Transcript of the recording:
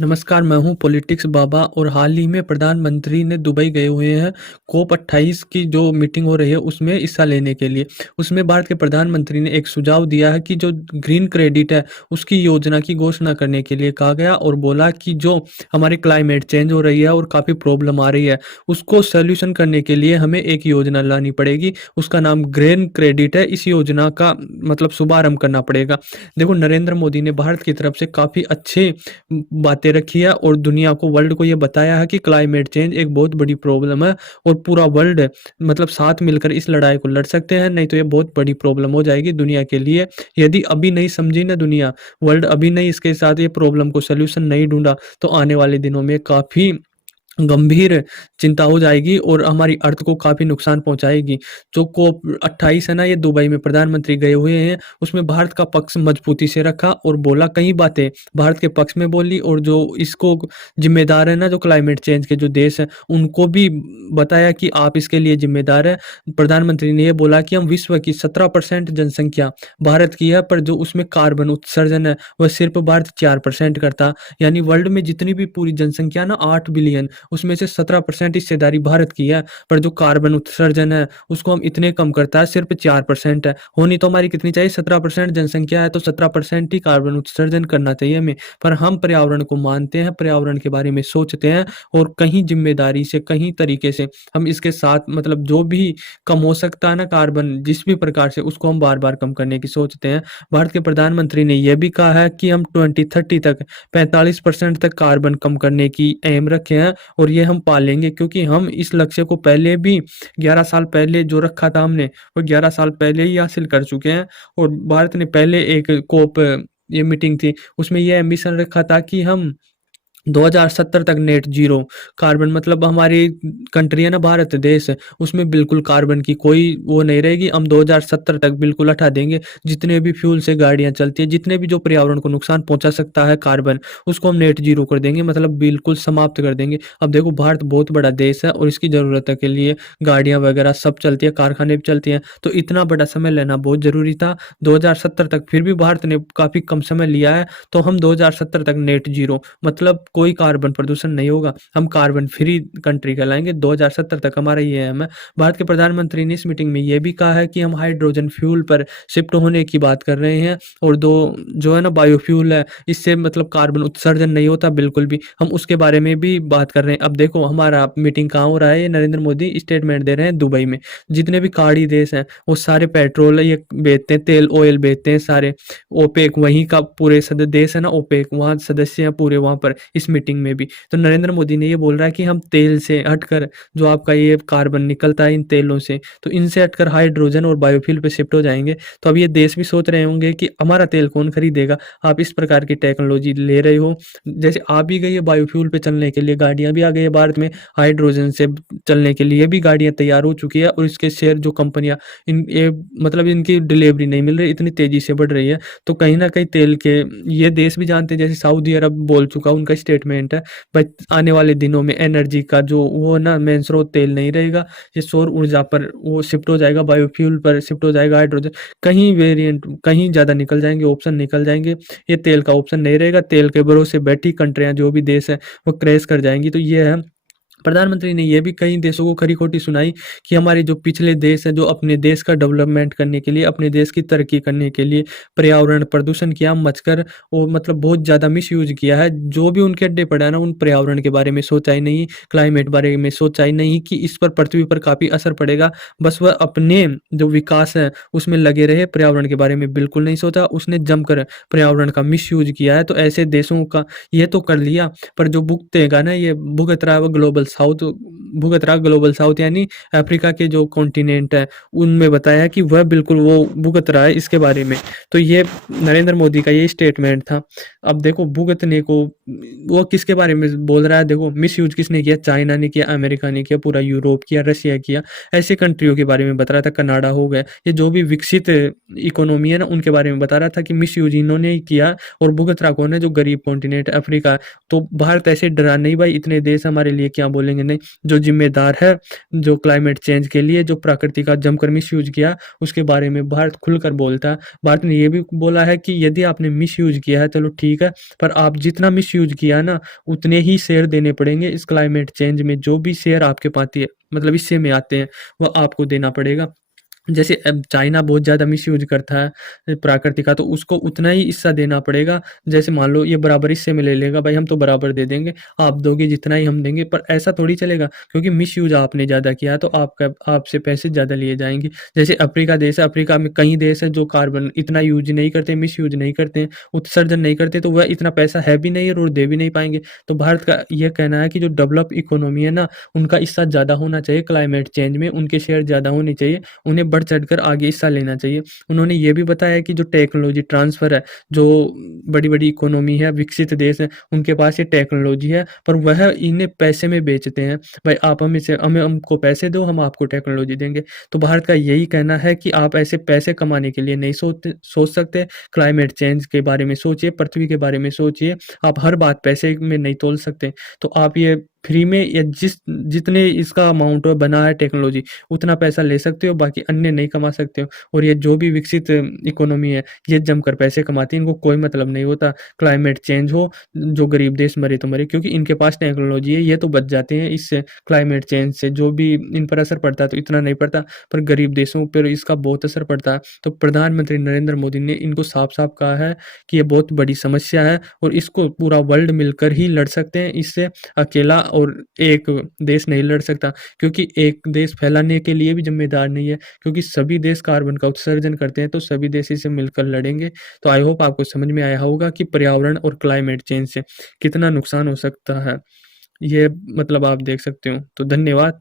नमस्कार, मैं हूँ पॉलिटिक्स बाबा और हाल ही में प्रधानमंत्री ने दुबई गए हुए हैं कोप 28 की जो मीटिंग हो रही है उसमें हिस्सा लेने के लिए। उसमें भारत के प्रधानमंत्री ने एक सुझाव दिया है कि जो ग्रीन क्रेडिट है उसकी योजना की घोषणा करने के लिए कहा गया और बोला कि जो हमारी क्लाइमेट चेंज हो रही है और काफ़ी प्रॉब्लम आ रही है उसको सॉल्यूशन करने के लिए हमें एक योजना लानी पड़ेगी। उसका नाम ग्रीन क्रेडिट है। इस योजना का मतलब शुभारंभ करना पड़ेगा। देखो, नरेंद्र मोदी ने भारत की तरफ से काफ़ी अच्छे बातें रखी है और दुनिया को, वर्ल्ड को ये बताया है कि क्लाइमेट चेंज एक बहुत बड़ी प्रॉब्लम है और पूरा वर्ल्ड मतलब साथ मिलकर इस लड़ाई को लड़ सकते हैं, नहीं तो ये बहुत बड़ी प्रॉब्लम हो जाएगी दुनिया के लिए। यदि अभी नहीं समझी ना दुनिया, वर्ल्ड अभी नहीं इसके साथ ये प्रॉब्लम को सॉल्यूशन नहीं ढूंढा तो आने वाले दिनों में काफ़ी गंभीर चिंता हो जाएगी और हमारी अर्थ को काफ़ी नुकसान पहुँचाएगी। जो कोप 28 है ना, ये दुबई में प्रधानमंत्री गए हुए हैं, उसमें भारत का पक्ष मजबूती से रखा और बोला, कई बातें भारत के पक्ष में बोली और जो इसको ज़िम्मेदार है ना, जो क्लाइमेट चेंज के जो देश हैं, उनको भी बताया कि आप इसके लिए ज़िम्मेदार हैं। प्रधानमंत्री ने ये बोला कि हम विश्व की 17% जनसंख्या भारत की है, पर जो उसमें कार्बन उत्सर्जन है, वह सिर्फ़ भारत 4% करता। यानी वर्ल्ड में जितनी भी पूरी जनसंख्या ना 8 बिलियन, उसमें से 17% हिस्सेदारी भारत की है, पर जो कार्बन उत्सर्जन है उसको हम इतने कम करता है, सिर्फ 4% है। होनी तो हमारी कितनी चाहिए? 17% जनसंख्या है तो 17% ही कार्बन उत्सर्जन करना चाहिए हमें। पर हम पर्यावरण को मानते हैं, पर्यावरण के बारे में सोचते हैं और कहीं जिम्मेदारी से, कहीं तरीके से हम इसके साथ मतलब जो भी कम हो सकता है ना कार्बन, जिस भी प्रकार से, उसको हम बार बार कम करने की सोचते हैं। भारत के प्रधानमंत्री ने यह भी कहा है कि हम 2030 तक 45% तक कार्बन कम करने की एम रखे हैं और ये हम पालेंगे, क्योंकि हम इस लक्ष्य को पहले भी 11 साल पहले जो रखा था हमने, वो 11 साल पहले ही हासिल कर चुके हैं। और भारत ने पहले एक कोप ये मीटिंग थी, उसमें ये एम्बिशन रखा था कि हम 2070 तक नेट जीरो कार्बन, मतलब हमारी कंट्री है ना, भारत देश है, उसमें बिल्कुल कार्बन की कोई वो नहीं रहेगी। हम 2070 तक बिल्कुल हटा देंगे जितने भी फ्यूल से गाड़ियां चलती है, जितने भी जो पर्यावरण को नुकसान पहुंचा सकता है कार्बन, उसको हम नेट जीरो कर देंगे, मतलब बिल्कुल समाप्त कर देंगे। अब देखो, भारत बहुत बड़ा देश है और इसकी ज़रूरत के लिए गाड़ियां वगैरह सब चलती है, कारखाने भी चलती हैं, तो इतना बड़ा समय लेना बहुत ज़रूरी था 2070 तक। फिर भी भारत ने काफ़ी कम समय लिया है, तो हम 2070 तक नेट जीरो, मतलब कोई कार्बन प्रदूषण नहीं होगा, हम कार्बन फ्री कंट्री कहलाएंगे 2070 तक। हमारा ये एम है। भारत के प्रधानमंत्री ने इस मीटिंग में ये भी कहा है कि हम हाइड्रोजन फ्यूल पर शिफ्ट होने की बात कर रहे हैं और दो जो है ना बायोफ्यूल है, इससे मतलब कार्बन उत्सर्जन नहीं होता बिल्कुल भी, हम उसके बारे में भी बात कर रहे हैं। अब देखो, हमारा मीटिंग कहाँ हो रहा है, ये नरेंद्र मोदी स्टेटमेंट दे रहे हैं दुबई में। जितने भी खाड़ी देश हैं वो सारे पेट्रोल ये बेचते हैं, तेल ऑयल बेचते हैं सारे। ओपेक वहीं का पूरे देश है ना, ओपेक, वहाँ सदस्य हैं पूरे वहाँ पर इस मीटिंग में भी। तो नरेंद्र मोदी ने ये बोल रहा है कि हम तेल से हटकर, जो आपका ये कार्बन निकलता है इन तेलों से, तो इनसे हटकर हाइड्रोजन और बायोफ्यूल पे शिफ्ट हो जाएंगे। तो अब ये देश भी सोच रहे होंगे कि हमारा तेल कौन खरीदेगा, आप इस प्रकार की टेक्नोलॉजी ले रहे हो। जैसे आ भी गई है बायोफ्यूल पे चलने के लिए गाड़ियां भी आ गई है भारत में, हाइड्रोजन से चलने के लिए भी गाड़ियां तैयार हो चुकी है और इसके शेयर जो कंपनियां, इन ये मतलब इनकी डिलीवरी नहीं मिल रही, इतनी तेजी से बढ़ रही है। तो कहीं ना कहीं तेल के ये देश भी जानते हैं, जैसे सऊदी अरब बोल चुका, उनका स्टेटमेंट है, बट आने वाले दिनों में एनर्जी का जो वो ना मेन स्रोत तेल नहीं रहेगा, ये सौर ऊर्जा पर वो शिफ्ट हो जाएगा, बायोफ्यूल पर शिफ्ट हो जाएगा, हाइड्रोजन, कहीं वेरिएंट कहीं ज़्यादा निकल जाएंगे, ऑप्शन निकल जाएंगे। ये तेल का ऑप्शन नहीं रहेगा, तेल के भरोसे बैठी कंट्रियां जो भी देश है वो क्रैश कर जाएंगी। तो ये है। प्रधानमंत्री ने ये भी कई देशों को खरी खोटी सुनाई कि हमारे जो पिछले देश हैं, जो अपने देश का डेवलपमेंट करने के लिए, अपने देश की तरक्की करने के लिए पर्यावरण प्रदूषण किया मचकर, और मतलब बहुत ज़्यादा मिसयूज किया है। जो भी उनके अड्डे पड़ा है ना, उन पर्यावरण के बारे में सोचा ही नहीं, क्लाइमेट बारे में सोचा ही नहीं कि इस पर, पृथ्वी पर काफ़ी असर पड़ेगा। बस वह अपने जो विकास है उसमें लगे रहे, पर्यावरण के बारे में बिल्कुल नहीं सोचा। उसने जमकर पर्यावरण का मिसयूज किया है। तो ऐसे देशों का ये तो कर लिया, पर जो भुगतेगा ना, ये भुगत रहा है वो ग्लोबल साउथ, भुगत रहा ग्लोबल साउथ, यानी अफ्रीका के जो कॉन्टिनेंट है उनमें बताया कि वह बिल्कुल वो भुगत रहा है इसके बारे में। तो ये नरेंद्र मोदी का ये स्टेटमेंट था। अब देखो, भुगतने को वो किसके बारे में बोल रहा है? देखो, मिस यूज किसने किया? चाइना ने किया, अमेरिका ने किया, पूरा यूरोप किया, रशिया किया, ऐसे कंट्रियों के बारे में बता रहा था, कनाडा हो गया, ये जो भी विकसित इकोनॉमी है ना, उनके बारे में बता रहा था कि मिस यूज इन्होंने ही किया और भुगत रहा कौन है? जो गरीब कॉन्टिनेंट अफ्रीका। तो भारत ऐसे डरा नहीं भाई, इतने देश हमारे लिए क्या बोले। बोलेंगे नहीं। जो ज़िम्मेदार है, जो क्लाइमेट चेंज के लिए जो प्रकृति का जमकर मिसयूज़ किया, उसके बारे में भारत खुलकर बोलता है। भारत ने ये भी बोला है कि यदि आपने मिसयूज़ किया है, चलो ठीक है, पर आप जितना मिसयूज़ किया है ना, उतने ही शेयर देने पड़ेंगे इस क्लाइमेट चेंज में। जो भी शेयर आपके पाती है, मतलब हिस्से में आते हैं, वह आपको देना पड़ेगा। जैसे अब चाइना बहुत ज़्यादा मिसयूज़ करता है प्रकृति का, तो उसको उतना ही हिस्सा देना पड़ेगा। जैसे मान लो ये बराबर हिस्से में ले लेगा, भाई हम तो बराबर दे देंगे, आप दोगे जितना ही हम देंगे, पर ऐसा थोड़ी चलेगा, क्योंकि मिसयूज़ आपने ज़्यादा किया है, तो आपका आपसे पैसे ज़्यादा लिए जाएँगे। जैसे अफ्रीका देश है, अफ्रीका में कई देश है जो कार्बन इतना यूज़ नहीं करते, मिसयूज़ नहीं करते हैं, उत्सर्जन नहीं करते, तो वह इतना पैसा है भी नहीं और दे भी नहीं पाएँगे। तो भारत का ये कहना है कि जो डेवलप इकोनॉमी है ना, उनका हिस्सा ज़्यादा होना चाहिए क्लाइमेट चेंज में, उनके शेयर ज़्यादा होने चाहिए, उन्हें बढ़ चढ़कर आगे हिस्सा लेना चाहिए। उन्होंने ये भी बताया कि जो टेक्नोलॉजी ट्रांसफ़र है, जो बड़ी-बड़ी इकोनॉमी है, विकसित देश हैं, उनके पास ये टेक्नोलॉजी है, पर वह इन्हें पैसे में बेचते हैं। भाई आप हमें हमको पैसे दो, हम आपको टेक्नोलॉजी देंगे। तो भारत का यही कहना है कि आप ऐसे पैसे कमाने के लिए नहीं सोच सकते, क्लाइमेट चेंज के बारे में सोचिए, पृथ्वी के बारे में सोचिए। आप हर बात पैसे में नहीं तोल सकते। तो आप ये फ्री में या जितने इसका अमाउंट बना है टेक्नोलॉजी, उतना पैसा ले सकते हो, बाकी अन्य नहीं कमा सकते हो। और ये जो भी विकसित इकोनॉमी है, ये जमकर पैसे कमाती है, इनको कोई मतलब नहीं होता क्लाइमेट चेंज हो, जो गरीब देश मरे तो मरे, क्योंकि इनके पास टेक्नोलॉजी है, ये तो बच जाते हैं इससे, क्लाइमेट चेंज से। जो भी इन पर असर पड़ता है तो इतना नहीं पड़ता, पर गरीब देशों पर इसका बहुत असर पड़ता है। तो प्रधानमंत्री नरेंद्र मोदी ने इनको साफ-साफ कहा है कि ये बहुत बड़ी समस्या है और इसको पूरा वर्ल्ड मिलकर ही लड़ सकते हैं, इससे अकेला और एक देश नहीं लड़ सकता, क्योंकि एक देश फैलाने के लिए भी ज़िम्मेदार नहीं है, क्योंकि सभी देश कार्बन का उत्सर्जन करते हैं, तो सभी देश इसे मिलकर लड़ेंगे। तो आई होप आपको समझ में आया होगा कि पर्यावरण और क्लाइमेट चेंज से कितना नुकसान हो सकता है। ये मतलब आप देख सकते हो। तो धन्यवाद।